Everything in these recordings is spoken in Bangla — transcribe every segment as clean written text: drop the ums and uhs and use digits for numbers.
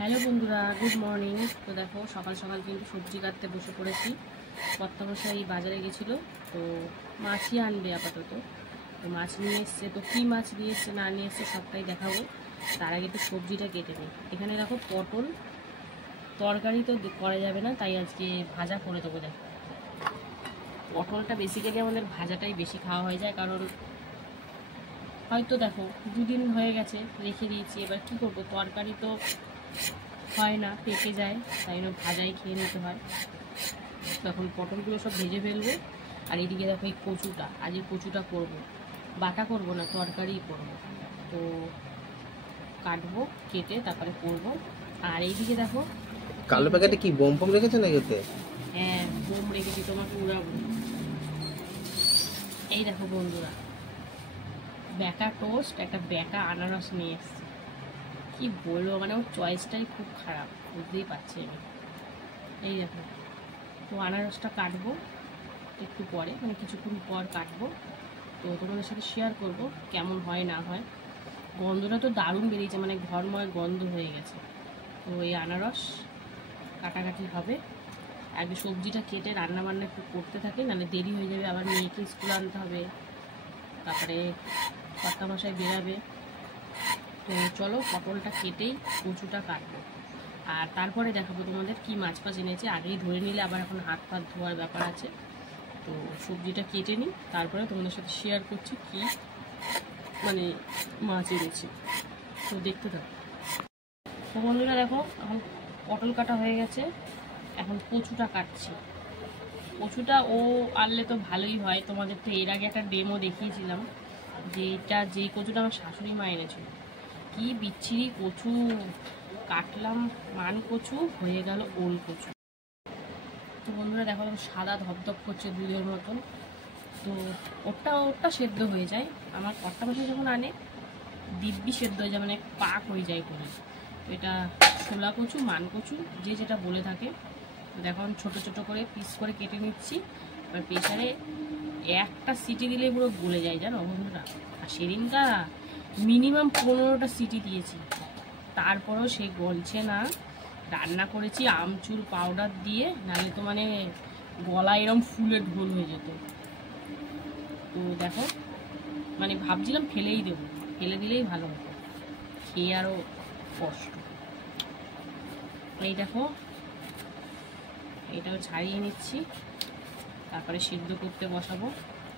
হ্যালো বন্ধুরা, গুড মর্নিং। তো দেখো সকাল সকাল কিন্তু সবজি কাটতে বসে পড়েছি। কর্তামশাই বাজারে গেছিলো, তো মাছই আনবে আপাতত। তো মাছ নিয়ে এসছে, তো কী মাছ নিয়ে এসছে না নিয়ে এসছে সবটাই দেখাবো। তার আগে তো সবজিটা কেটে নিই। এখানে দেখো পটল, তরকারি তো করা যাবে না, তাই আজকে ভাজা করে দেবো। দেখো পটলটা বেসিক্যালি আমাদের ভাজাটাই বেশি খাওয়া হয়ে যায়, কারণ হয়তো দেখো দুদিন হয়ে গেছে রেখে দিয়েছি। এবার কি করবো, তরকারি তো হয় না, পেকে যায়, তাই জন্য ভাজাই খেয়ে নিতে হয়। তখন পটলগুলো সব ভেজে ফেলবো। আর এদিকে দেখো এই কচুটা, আজ এই কচুটা করবো, বাটা করবো না, তরকারিই করবো। তো কাটবো, কেটে তারপরে করবো। আর এইদিকে দেখো কালো প্যাকেটে কি বোম ফোম রেখেছে নাকি ওতে? হ্যাঁ, বোম রেখেছি, তোমাকে উড়াবো। এই দেখো বন্ধুরা, ব্যাকা টোস্ট, একটা ব্যাকা আনারস নিয়ে এসছি। কি বলবো, মানে ওর চয়েসটাই খুব খারাপ, বুঝতেই পারছি আমি। এই দেখো, তো আনারসটা কাটবো একটু পরে, মানে কিছুক্ষণ পর কাটবো। তো তোমাদের সাথে শেয়ার করব কেমন হয় না হয়। গন্ধটা তো দারুণ বেরিয়েছে, মানে ঘরময় গন্ধ হয়ে গেছে। তো এই আনারস কাটাকাটি হবে। আগে সবজিটা কেটে রান্না বান্না একটু করতে থাকে, নাহলে দেরি হয়ে যাবে। আবার মেয়েকে স্কুল আনতে হবে, তারপরে কর্তামশাই বেরাবে। তো চলো পটলটা কেটেই কচুটা কাটবো, আর তারপরে দেখাবো তোমাদের কি মাছ ফাছ এনেছে। আগেই ধরে নিলে আবার এখন হাত ফাত ধোয়ার ব্যাপার আছে। তো সবজিটা কেটে নিই, তারপরে তোমাদের সাথে শেয়ার করছি কি মানে মাছ এনেছি। তো দেখতে থাকো। তো বন্ধুরা দেখো, এখন পটল কাটা হয়ে গেছে, এখন কচুটা কাটছি। কচুটা ও আনলে তো ভালোই হয়। তোমাদের তো এর আগে একটা ডেমো দেখিয়েছিলাম, যে কচুটা আমার শাশুড়ি মা এনেছিল। কি বিচ্ছিরি কচু কাটলাম, মান কচু হয়ে গেল ওল কচু। তো বন্ধুরা দেখো, সাদা ধপধপ করছে দুধের মতন। তো ওটা সেদ্ধ হয়ে যায়। আমার কর্তামশাই যখন আনে দিব্যি সেদ্ধ হয়ে যায়, মানে পাক হয়ে যায় করে। তো এটা ছোলা কচু, মান কচু, যে যেটা বলে থাকে। তো দেখো আমি ছোটো ছোটো করে পিস করে কেটে নিচ্ছি। এবার প্রেশারে একটা সিটি দিলেই পুরো গলে যায়, জানো বন্ধুরা। আর সেদিনটা মিনিমাম 15টা সিটি দিয়েছি, তারপরেও সে গলছে না। রান্না করেছি আমচুর পাউডার দিয়ে, নাহলে তো মানে গলা এরম ফুলে ঢোল হয়ে যেত। তো দেখো, মানে ভাবছিলাম ফেলেই দেবো, ফেলে দিলেই ভালো হতো, খেয়ে আরও কষ্ট। এই দেখো, এটাও ছাড়িয়ে নিচ্ছি, তারপরে সিদ্ধ করতে বসাবো।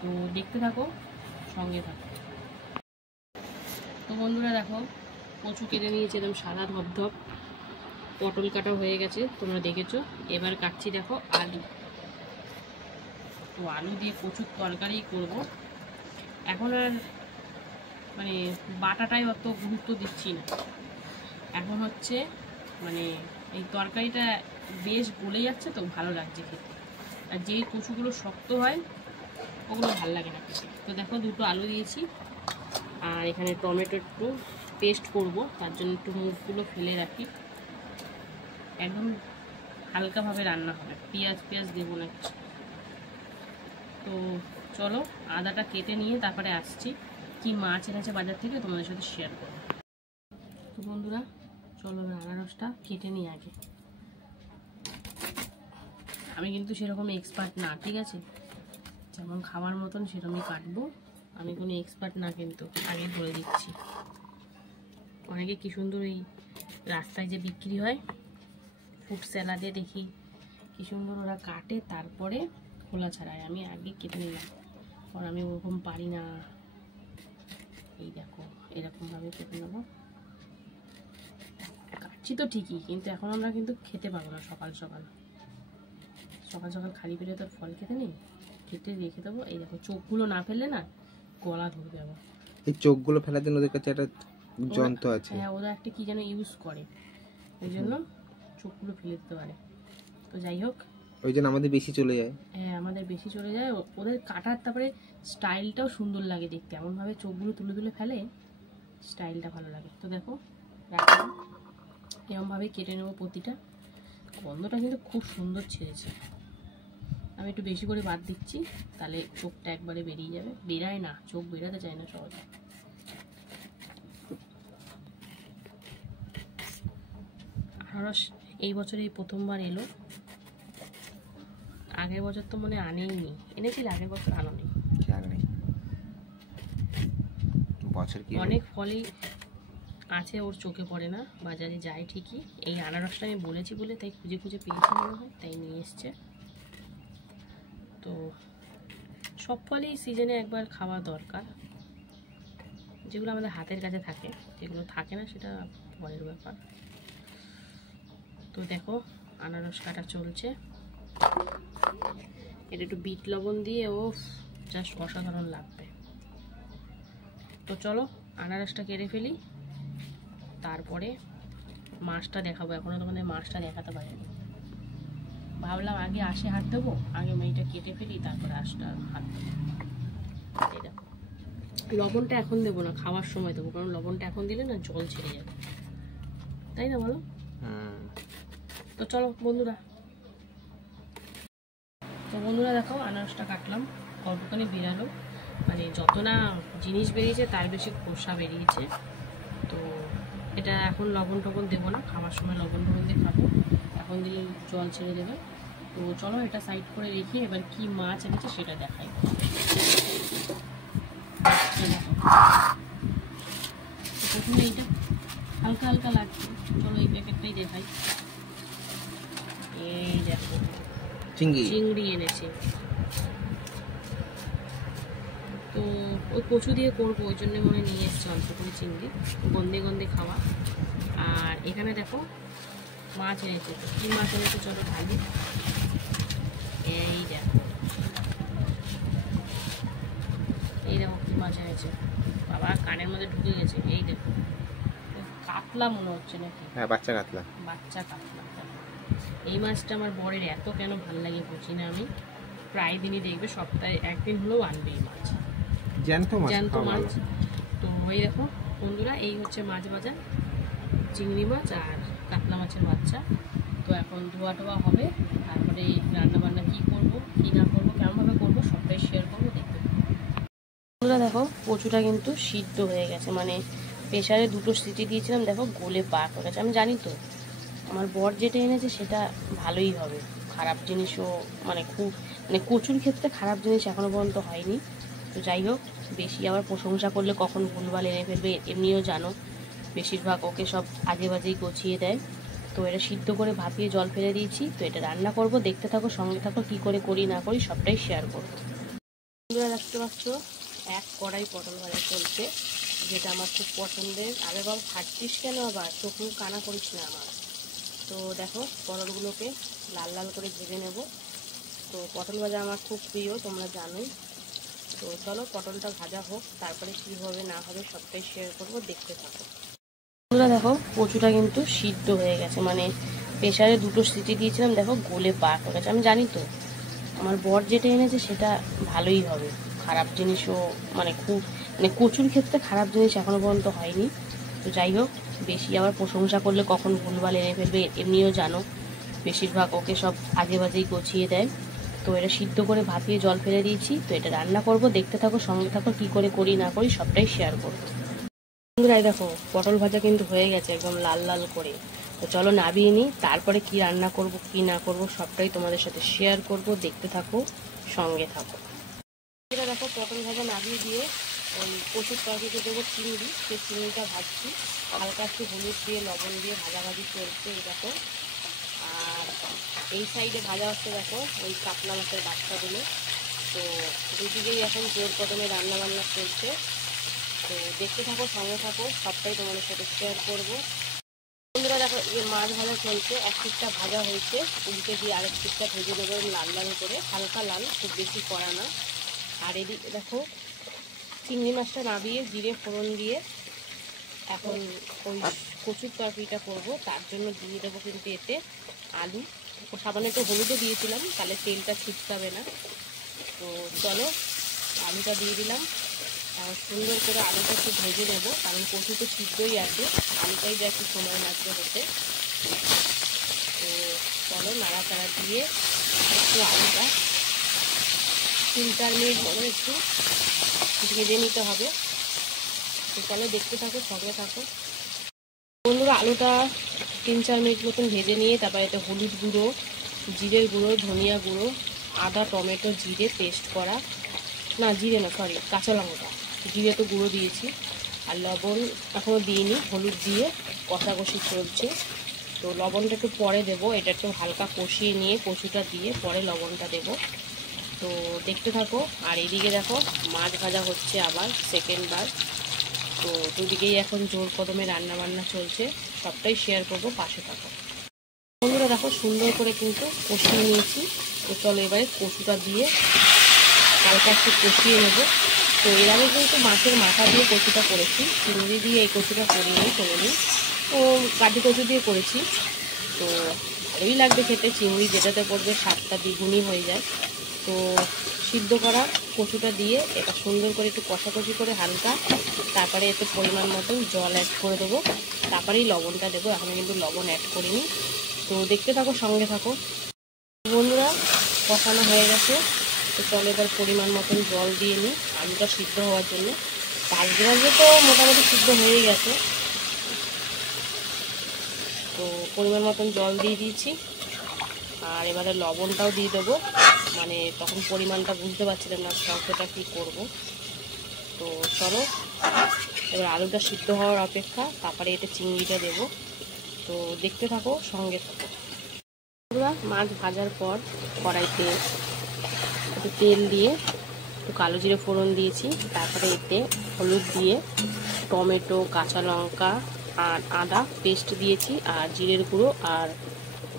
তো দেখতে থাকো, সঙ্গে থাকো। তো বন্ধুরা দেখো, কচু কেটে নিয়েছি একদম সাদা ধপধপ। পটল কাটা হয়ে গেছে, তোমরা দেখেছো। এবার কাটছি দেখো আলু। তো আলু দিয়ে কচুর তরকারি করব। এখন আর মানে বাটাটাই অত গুরুত্ব দিচ্ছি না। এখন হচ্ছে মানে এই তরকারিটা বেশ গলে যাচ্ছে, তো ভালো লাগছে খেতে। আর যেই কচুগুলো শক্ত হয় ওগুলো ভালো লাগে না খেতে। তো দেখো, দুটো আলু দিয়েছি, আর এখানে টমেটো একটু পেস্ট করব, তার জন্য একটু মুখগুলো ফেলে রাখি। একদম হালকাভাবে রান্না হবে, পেঁয়াজ দেবো না কিছু। তো চলো আদাটা কেটে নিয়ে তারপরে আসছি, কি মাছ এনেছে বাজার থেকে তোমাদের সাথে শেয়ার করবো। তো বন্ধুরা চলো আনারসটা কেটে নিই আগে। আমি কিন্তু সেরকম এক্সপার্ট না, ঠিক আছে, যেমন খাওয়ার মতন সেরকমই কাটবো। আমি কোনো এক্সপার্ট না, কিন্তু আগে বলে দিচ্ছি। অনেকে কি সুন্দর এই রাস্তায় যে বিক্রি হয় ফুড স্যালাডে দেখি কি সুন্দর ওরা কাটে, তারপরে খোলা ছাড়ায়। আমি আগে কেটে নিলাম, কারণ আমি ওরকম পারি না। এই দেখো, এরকমভাবে কেটে নেবো। কাটছি তো ঠিকই, কিন্তু এখন আমরা কিন্তু খেতে পারবো না সকাল সকাল খালি পেটে তো ফল খেতে নেই। কেটে রেখে দেবো। এই দেখো, চোখগুলো না ফেললে না গলা ধরবে আবার। এই চোখগুলো ফেলার জন্য ওদের কাছে একটা যন্ত্র আছে। হ্যাঁ, ওরা একটা কি যেন ইউজ করে, ওই জন্য চোখগুলো ফেলে দিতে পারে। তো যাই হোক, ওই জন্য আমাদের বেশি চলে যায়। হ্যাঁ, আমাদের বেশি চলে যায়। ওদের কাটার তারপরে স্টাইলটাও সুন্দর লাগে দেখতে, এমনভাবে চোখগুলো তুলে তুলে ফেলে, স্টাইলটা ভালো লাগে। তো দেখো রাখলাম, এরমভাবে কেটে নেবো প্রতিটা। গন্ধটা কিন্তু খুব সুন্দর ছেড়েছে। আমি একটু বেশি করে বাদ দিচ্ছি, তাহলে চোখটা একবারে বেরিয়ে যাবে। বেরায় না, চোখ বেরাতে চায় না সহজে। আনারস এই বছর এই প্রথমবার এলো। আগের বছর তো মনে আনেইনি, এনেছিল আগের বছর আনোনি। খেয়াল নেই বছর কি অনেক ফলই আছে ওর চোখে পড়ে না, বাজারে যায় ঠিকই। এই আনারসটা আমি বলেছি বলে তাই খুঁজে খুঁজে পেয়েছি মনে হয়, তাই নিয়ে এসছে। তো সব ফলই সিজনে একবার খাওয়া দরকার, যেগুলো আমাদের হাতের কাছে থাকে, যেগুলো থাকে না সেটা পরের ব্যাপার। তো দেখো আনারস কাটা চলছে, এটা একটু বিট লবণ দিয়ে ও জাস্ট অসাধারণ লাগবে। তো চলো আনারসটা কেটে ফেলি, তারপরে মাছটা দেখাবো। এখনো তোমাদের মাছটা দেখাতে পারিনি, ভাবলাম আগে আসে হাত দেবো, আগে মেয়েটা কেটে ফেলি তারপরে আসটা হাত দেবো। এই দেখো লবণটা এখন দেবো না, খাওয়ার সময় দেবো, কারণ লবণটা এখন দিলে না জল ছেড়ে যাবে, তাই না বলো? তো চলো বন্ধুরা। তো বন্ধুরা দেখো আনারসটা কাটলাম, কতখানি বেরালো, মানে যত না জিনিস বেরিয়েছে তার বেশি খোসা বেরিয়েছে। তো এটা এখন লবণ টবণ দেবো না, খাওয়ার সময় লবণ টবণ দিয়ে খাবো, এখন দিলে জল ছেড়ে দেবে। তো চলো এটা সাইড করে রেখে এবার কি মাছ এনেছে সেটা দেখাই। প্রথমে এইটা হালকা হালকা লাগছে, চলো এই প্যাকেটটাই দেখাই। এই দেখো চিংড়ি এনেছে, তো ওই কচু দিয়ে করবো ওই জন্য মনে নিয়ে এসছে অল্প করে চিংড়ি, গন্ধে গন্ধে খাওয়া। আর এখানে দেখো মাছ এনেছে, কি মাছ এনেছে চলো ঢালি। এই দেখো এই দেখো কি মাছ এনেছে, বাবা কানের মধ্যে ঢুকে গেছে। এই দেখো কাতলা মনে হচ্ছে নাকি, হ্যাঁ বাচ্চা কাতলা, বাচ্চা কাতলা। এই মাছটা আমার বরের এত কেন ভালো লাগে বুঝি না আমি, প্রায় দিনই দেখবে সপ্তাহে একদিন হলেও আনবে এই মাছ, জ্যান্ত মাছ। তো এই দেখো বন্ধুরা এই হচ্ছে মাছ ভাজা, চিংড়ি মাছ আর কাতলা মাছের বাচ্চা। তো এখন ধোয়া টোয়া হবে, তারপরে রান্না বান্না কী করবো কী না করবো কেমনভাবে করবো সবটাই শেয়ার করবো, দেখতে। বন্ধুরা দেখো কচুটা কিন্তু সিদ্ধ হয়ে গেছে, মানে প্রেশারে 2টো সিটি দিয়েছিলাম, দেখো গলে পাক হয়ে গেছে। আমি জানি তো আমার বর যেটা এনেছে সেটা ভালোই হবে, খারাপ জিনিসও মানে খুব মানে কচুর ক্ষেত্রে খারাপ জিনিস এখনও পর্যন্ত হয়নি। তো যাই হোক, বেশি আবার প্রশংসা করলে কখন ভুলভাল এনে ফেলবে, এমনিও জানো বেশিরভাগ ওকে সব আজে বাজেই গছিয়ে দেয়। তো এটা সিদ্ধ করে ভাপিয়ে জল ফেলে দিয়েছি, তো এটা রান্না করব, দেখতে থাকো সঙ্গে থাকো, কী করে করি না করি সবটাই শেয়ার করবো। বন্ধুরা দেখতে পাচ্ছ এক কড়াই পটল ভাজা চলছে, যেটা আমার খুব পছন্দের। আরে বাবা খাটছিস কেন, আবার চোখ মুখ কানা করিস না আমার। তো দেখো পটলগুলোকে লাল লাল করে ভেজে নেব। তো পটল ভাজা আমার খুব প্রিয়, তোমরা জানোই। তো চলো পটলটা ভাজা হোক, তারপরে কী হবে না হবে সবটাই শেয়ার করব, দেখতে থাকো। বন্ধুরা দেখো কচুটা কিন্তু সিদ্ধ হয়ে গেছে, মানে প্রেশারে 2টো সিটি দিয়েছিলাম, দেখো গলে পাক হয়ে গেছে। আমি জানি তো আমার বর যেটা এনেছে সেটা ভালোই হবে, খারাপ জিনিসও মানে খুব মানে কচুর ক্ষেত্রে খারাপ জিনিস এখনও পর্যন্ত হয়নি। তো যাই হোক, বেশি আবার প্রশংসা করলে কখন ভুলভাল এনে ফেলবে, এমনিও জানো বেশিরভাগ ওকে সব আজে বাজেই গছিয়ে দেয়। তো এটা সিদ্ধ করে ভাপিয়ে জল ফেলে দিয়েছি, তো এটা রান্না করব, দেখতে থাকো সঙ্গে থাকো, কী করে করি না করি সবটাই শেয়ার করবো। বন্ধুরা দেখো পটল ভাজা কিন্তু হয়ে গেছে একদম লাল লাল করে। তো চলো নাবিয়ে নিই, তারপরে কি রান্না করব কি না করব সবটাই তোমাদের সাথে শেয়ার করব, দেখতে থাকো সঙ্গে থাকো। দেখো পটল ভাজা নাবিয়ে দিয়ে ওই কচুর তরকারিতে দেবো চিংড়ি, সেই চিংড়িটা ভাজছি, হালকা একটু হলুদ দিয়ে লবণ দিয়ে ভাজাভাজি চলছে। এই দেখো, আর এই সাইডে ভাজা হচ্ছে দেখো ওই কাতলা মাছের বাচ্চাগুলো। তো দুদিকেই এখন জোর কদমে রান্না বান্না চলছে, তো দেখতে থাকো সঙ্গে থাকো, সবটাই তোমাদের সাথে শেয়ার করবো। বন্ধুরা দেখো এই মাছ ভাজা চলছে, এক পিঠটা ভাজা হয়েছে, উল্টে দিয়ে আরেক পিঠটা ভেজে দেবো লাল লাল করে, হালকা লাল, খুব বেশি কড়া না। আর এদিকে দেখো চিংড়ি মাছটা নাবিয়ে জিরে ফোড়ন দিয়ে এখন ওই কচুর তরকারিটা করবো, তার জন্য দিয়ে দেবো কিন্তু এতে আলু, সামান্য একটু হলুদও দিয়েছিলাম, তাহলে তেলটা ছিটকাবে না। তো চলো আলুটা দিয়ে দিলাম, আর সুন্দর করে আলুটা একটু ভেজে নেব, কারণ কচু তো সিদ্ধই আছে, আলুটাই যা একটু সময় লাগবে হতে। তো চলো নাড়াচাড়া দিয়ে একটু আলুটা 3-4 মিনিট মতো একটু ভেজে নিতে হবে। তো চলো দেখতে থাকো সঙ্গে থাকো। বন্ধুরা আলুটা 3-4 মিনিট মতন ভেজে নিয়ে তারপর এতে হলুদ গুঁড়ো, জিরের গুঁড়ো, ধনিয়া গুঁড়ো, আদা, টমেটো, জিরে পেস্ট করা, না জিরে না সরি কাঁচা লঙ্কা, জিরে তো গুঁড়ো দিয়েছি, আর লবণ এখনও দিইনি, হলুদ দিয়ে কষাকষি চলছে। তো লবণটা একটু পরে দেবো, এটা একটু হালকা কষিয়ে নিয়ে কচুটা দিয়ে পরে লবণটা দেবো। তো দেখতে থাকো। আর এদিকে দেখো মাছ ভাজা হচ্ছে আবার সেকেন্ডবার। তো দুদিকেই এখন জোর কদমে রান্না বান্না চলছে, সবটাই শেয়ার করবো, পাশে থাকো। বন্ধুরা দেখো সুন্দর করে কিন্তু কষিয়ে নিয়েছি। তো চলো এবারে কচুটা দিয়ে হালকা একটু কষিয়ে নেবো। তো এর আগে কিন্তু মাছের মাথা দিয়ে কচুটা করেছি, চিংড়ি দিয়ে এই কচুটা করিনি কোনোদিন, ও কাঠি কচু দিয়ে করেছি। তো ভালোই লাগবে খেতে, চিংড়ি যেটাতে পড়বে স্বাদটা দ্বিগুণই হয়ে যায়। তো সিদ্ধ করা কচুটা দিয়ে এটা সুন্দর করে একটু কষাকষি করে হালকা, তারপরে এতে পরিমাণ মতন জল অ্যাড করে দেবো, তারপরেই লবণটা দেবো। এখনও কিন্তু লবণ অ্যাড করিনি। তো দেখতে থাকো, সঙ্গে থাকো। বন্ধুরা কষানো হয়ে গেছে। তো চলো এবার পরিমাণ মতন জল দিয়ে নিই আলুটা সিদ্ধ হওয়ার জন্য। ভাজতে ভাজতে তো মোটামুটি সিদ্ধ হয়ে গেছে। তো পরিমাণ মতন জল দিয়ে দিয়েছি, আর এবারে লবণটাও দিয়ে দেবো। মানে তখন পরিমাণটা বুঝতে পারছিলাম না কতটা কী করবো। তো চলো এবার আলুটা সিদ্ধ হওয়ার অপেক্ষা, তারপরে এতে চিংড়িটা দেবো। তো দেখতে থাকো, সঙ্গে থাকো। মাছ ভাজার পর কড়াইতে একটু তেল দিয়ে একটু কালো জিরে ফোড়ন দিয়েছি, তারপরে এতে হলুদ দিয়ে টমেটো, কাঁচা লঙ্কা আর আদা পেস্ট দিয়েছি, আর জিরের গুঁড়ো আর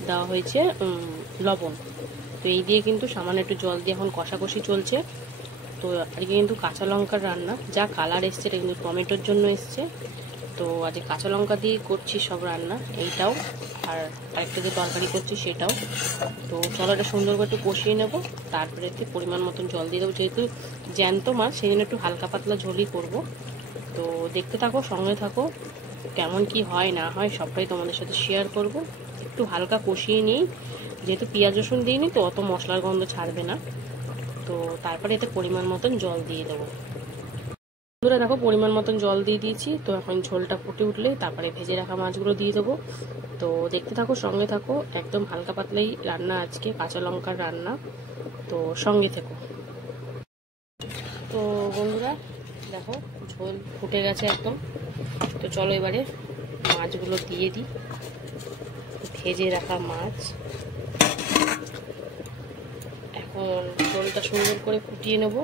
দেওয়া হয়েছে লবণ। তো এই দিয়ে কিন্তু সামান্য একটু জল দিয়ে এখন কষাকষি চলছে। তো আজকে কিন্তু কাঁচা লঙ্কার রান্না, যা কালার এসছে এটা কিন্তু টমেটোর জন্য এসছে। তো আজকে কাঁচা লঙ্কা দিয়ে করছি সব রান্না, এইটাও আর আরেকটা যে তরকারি করছি সেটাও। তো চলো এটা সুন্দর করে একটু কষিয়ে নেবো, তারপরে এতে পরিমাণ মতন জল দিয়ে দেবো। যেহেতু জ্যান্ত মাছ সেই জন্য একটু হালকা পাতলা ঝোলই করবো। তো দেখতে থাকো, সঙ্গে থাকো, কেমন কি হয় না হয় সবটাই তোমাদের সাথে শেয়ার করব। একটু হালকা কষিয়ে নিই, যেহেতু পেঁয়াজ রসুন দিইনি তো অত মশলার গন্ধ ছাড়বে না। তো তারপরে এতে পরিমাণ মতন জল দিয়ে দেবো। বন্ধুরা দেখো পরিমাণ মতন জল দিয়ে দিয়েছি। তো এখন ঝোলটা ফুটে উঠলে তারপরে ভেজে রাখা মাছগুলো দিয়ে দেবো। তো দেখতে থাকো, সঙ্গে থাকো, একদম হালকা পাতলাই রান্না আজকে, কাঁচা লঙ্কার রান্না। তো সঙ্গে থেকো। তো বন্ধুরা দেখো ঝোল ফুটে গেছে একদম। তো চলো এবারে মাছগুলো দিয়ে দিই, ভেজে রাখা মাছ। এখন ঝোলটা সুন্দর করে ফুটিয়ে নেব,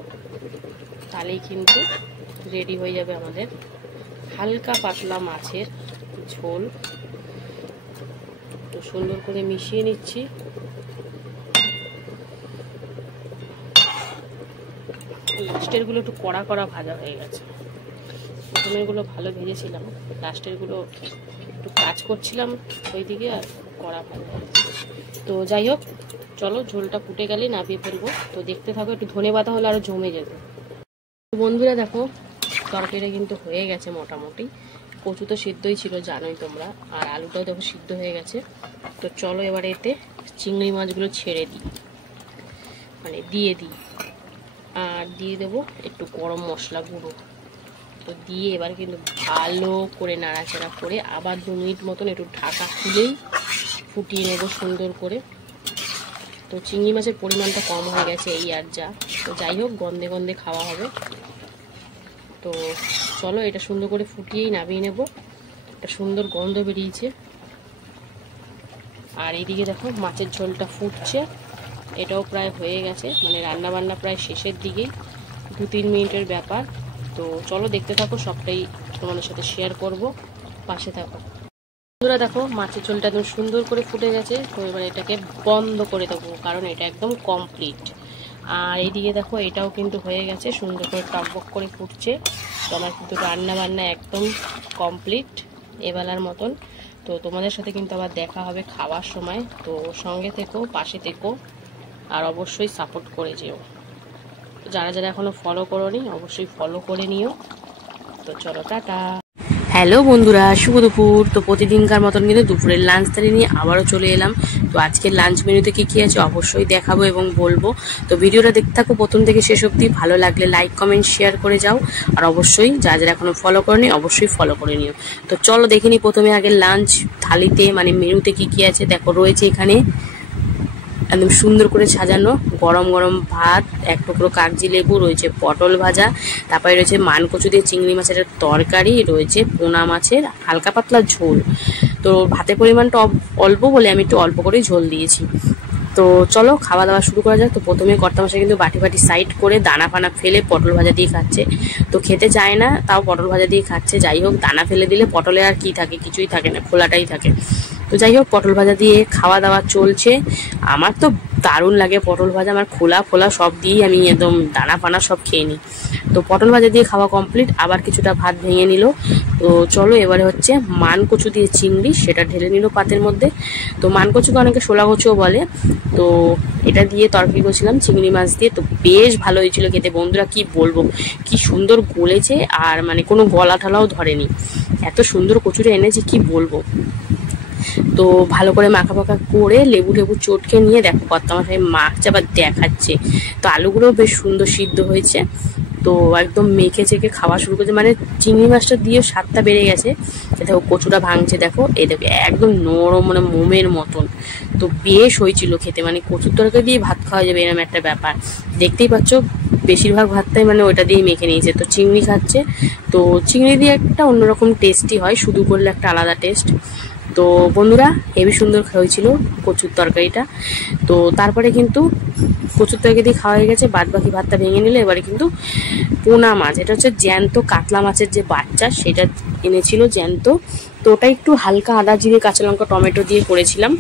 তাহলেই কিন্তু রেডি হয়ে যাবে আমাদের হালকা পাতলা মাছের ঝোল। তো সুন্দর করে মিশিয়ে নিচ্ছি। লাস্টেরগুলো একটু কড়া কড়া ভাজা হয়ে গেছে, প্রথমেরগুলো ভালো ভেজেছিলাম, লাস্টেরগুলো একটু কাজ করছিলাম ওইদিকে আর কড়া ভাজা। তো যাই হোক চলো ঝোলটা ফুটে গেলে নামিয়ে ফেলবো। তো দেখতে থাকো, একটু ধনে পাতা হলে আরও জমে যেত। বন্ধুরা দেখো তরকারিটা কিন্তু হয়ে গেছে মোটামুটি, কচু তো সিদ্ধই ছিল জানোই তোমরা, আর আলুটাও দেখো সিদ্ধ হয়ে গেছে। তো চলো এবারে এতে চিংড়ি মাছগুলো ছেড়ে দিই, মানে দিয়ে দিই, আর দিয়ে দেবো একটু গরম মশলা গুঁড়ো। তো দিয়ে এবার কিন্তু ভালো করে নাড়াচাড়া করে আবার 2 মিনিট মতন একটু ঢাকা খুলেই ফুটিয়ে নেব সুন্দর করে। তো চিংড়ি মাছের পরিমাণটা কম হয়ে গেছে এই আর যা। তো যাই হোক গন্ধে গন্ধে খাওয়া হবে। তো চলো এটা সুন্দর করে ফুটিয়েই নামিয়ে নেব, একটা সুন্দর গন্ধ বেরিয়েছে। আর এইদিকে দেখো মাছের ঝোলটা ফুটছে, এটাও প্রায় হয়ে গেছে, মানে রান্না বান্না প্রায় শেষের দিকেই, 2-3 মিনিটের ব্যাপার। তো চলো দেখতে থাকো, সবটাই তোমাদের সাথে শেয়ার করব, পাশে থাকো। বন্ধুরা দেখো মাছের ঝোলটা একদম সুন্দর করে ফুটে গেছে। তো এবার এটাকে বন্ধ করে দেবো, কারণ এটা একদম কমপ্লিট। আর এইদিকে দেখো এটাও কিন্তু হয়ে গেছে, সুন্দর করে টকবক করে ফুটছে। তো আমার কিন্তু রান্না বান্না একদম কমপ্লিট এবেলার মতন। তো তোমাদের সাথে কিন্তু আবার দেখা হবে খাওয়ার সময়। তো সঙ্গে থেকো, পাশে থেকো, আর অবশ্যই সাপোর্ট করে যেও। যারা যারা এখনও ফলো করোনি অবশ্যই ফলো করে নিও। তো চলো টাটা। হ্যালো বন্ধুরা, শুভ দুপুর। তো প্রতিদিনকার মতন কিন্তু দুপুরের লাঞ্চ থালি নিয়ে আবারও চলে এলাম। তো আজকের লাঞ্চ মেনুতে কি আছে অবশ্যই দেখাবো এবং বলবো। তো ভিডিওটা দেখতে থাকো প্রথম থেকে শেষ অবধি। ভালো লাগলে লাইক কমেন্ট শেয়ার করে যাও, আর অবশ্যই যারা এখনো ফলো করেনি অবশ্যই ফলো করে নিও। তো চলো দেখে নিই প্রথমে আগে লাঞ্চ থালিতে মানে মেনুতে কি আছে। দেখো রয়েছে এখানে একদম সুন্দর করে সাজানো গরম গরম ভাত, এক টুকরো কাগজি লেবু, রয়েছে পটল ভাজা, তারপরে রয়েছে মানকচু দিয়ে চিংড়ি মাছের তরকারি, রয়েছে পোনা মাছের হালকা পাতলা ঝোল। তো ভাতের পরিমাণটা অল্প বলে আমি একটু অল্প করেই ঝোল দিয়েছি। তো চলো খাওয়া দাওয়া শুরু করা যাক। তো প্রথমে কর্তামশাই কিন্তু বাটি বাটি সাইড করে দানা ফানা ফেলে পটল ভাজা দিয়ে খাচ্ছে। তো খেতে চায় না, তাও পটল ভাজা দিয়ে খাচ্ছে। যাই হোক, দানা ফেলে দিলে পটলে আর কি থাকে, কিছুই থাকে না, খোলাটাই থাকে। তো যাই হোক, পটল ভাজা দিয়ে খাওয়া দাওয়া চলছে। আমার তো দারুণ লাগে পটল ভাজা, আমার খোলা ফোলা সব দিয়েই আমি একদম দানা ফানা সব খেয়ে নিই। তো পটল ভাজা দিয়ে খাওয়া কমপ্লিট, আবার কিছুটা ভাত ভেঙে নিল। তো চলো এবারে হচ্ছে মানকচু দিয়ে চিংড়ি, সেটা ঢেলে নিল পাতের মধ্যে। তো মানকচুকে অনেকে শোলা কচুও বলে। তো এটা দিয়ে তরকারি করছিলাম চিংড়ি মাছ দিয়ে। তো বেশ ভালো হয়েছিল খেতে বন্ধুরা, কি বলবো, কি সুন্দর গলেছে, আর মানে কোনো গলা ঠালাও ধরেনি। এত সুন্দর কচুটা এনেছি কি বলবো। তো ভালো করে মাখা মাখা করে লেবু টেবু চটকে নিয়ে দেখো কর্তামশাই মাছ আবার দেখাচ্ছে। তো আলুগুলোও বেশ সুন্দর সিদ্ধ হয়েছে। তো একদম মেখে চেখে খাওয়া শুরু করছে, মানে চিংড়ি মাছটা দিয়ে স্বাদটা বেড়ে গেছে। দেখো কচুটা ভাঙছে, দেখো এই দেখো একদম নরম, মানে মোমের মতন। তো বেশ হয়েছিল খেতে, মানে কচুর তরকারি দিয়ে ভাত খাওয়া যাবে এরকম একটা ব্যাপার। দেখতেই পাচ্ছ বেশিরভাগ ভাতটাই মানে ওইটা দিয়ে মেখে নিয়েছে। তো চিংড়ি খাচ্ছে। তো চিংড়ি দিয়ে একটা অন্যরকম টেস্টি হয়, শুধু করলে একটা আলাদা টেস্ট। তো বন্ধুরা হেবি সুন্দর হয়েছিল কচুর তরকারিটা। তো তারপরে কিন্তু কচুর তরকারি দিয়ে খাওয়া হয়ে গেছে, বাদ বাকি ভাতটা ভেঙে নিলে এবারে কিন্তু পোনা মাছ, এটা হচ্ছে জ্যান্ত কাতলা মাছের যে বাচ্চা, সেটা এনেছিল জ্যান্ত। তো ওটা একটু হালকা আদা জিরে কাঁচা লঙ্কা টমেটো দিয়ে করেছিলাম।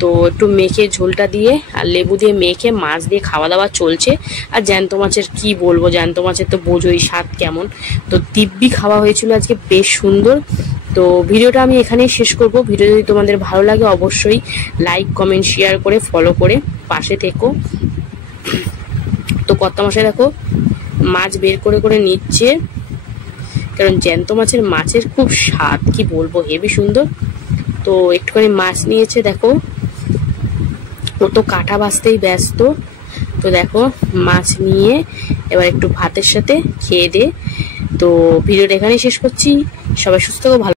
তো একটু মেখে ঝোলটা দিয়ে আর লেবু দিয়ে মেখে মাছ দিয়ে খাওয়া দাওয়া চলছে। আর জ্যান্ত মাছের কি বলবো, জ্যান্ত মাছের তো বোঝোই স্বাদ কেমন। তো দিব্যি খাওয়া হয়েছিল আজকে, বেশ সুন্দর। তো ভিডিওটা আমি এখানেই শেষ করব। ভিডিও যদি তোমাদের ভালো লাগে অবশ্যই লাইক কমেন্ট শেয়ার করে ফলো করে পাশে থেকো। তো কর্তামশাই দেখো মাছ বের করে করে নিচ্ছে, কারণ জ্যান্ত মাছের খুব স্বাদ, কি বলবো, হেবি সুন্দর। তো একটুখানি মাছ নিয়েছে, দেখো ও তো কাঁটা বাছতেই ব্যস্ত। তো দেখো মাছ নিয়ে এবার একটু ভাতের সাথে খেয়ে দে। তো ভিডিওটা এখানেই শেষ করছি। সবাই সুস্থ থাকো, ভালো।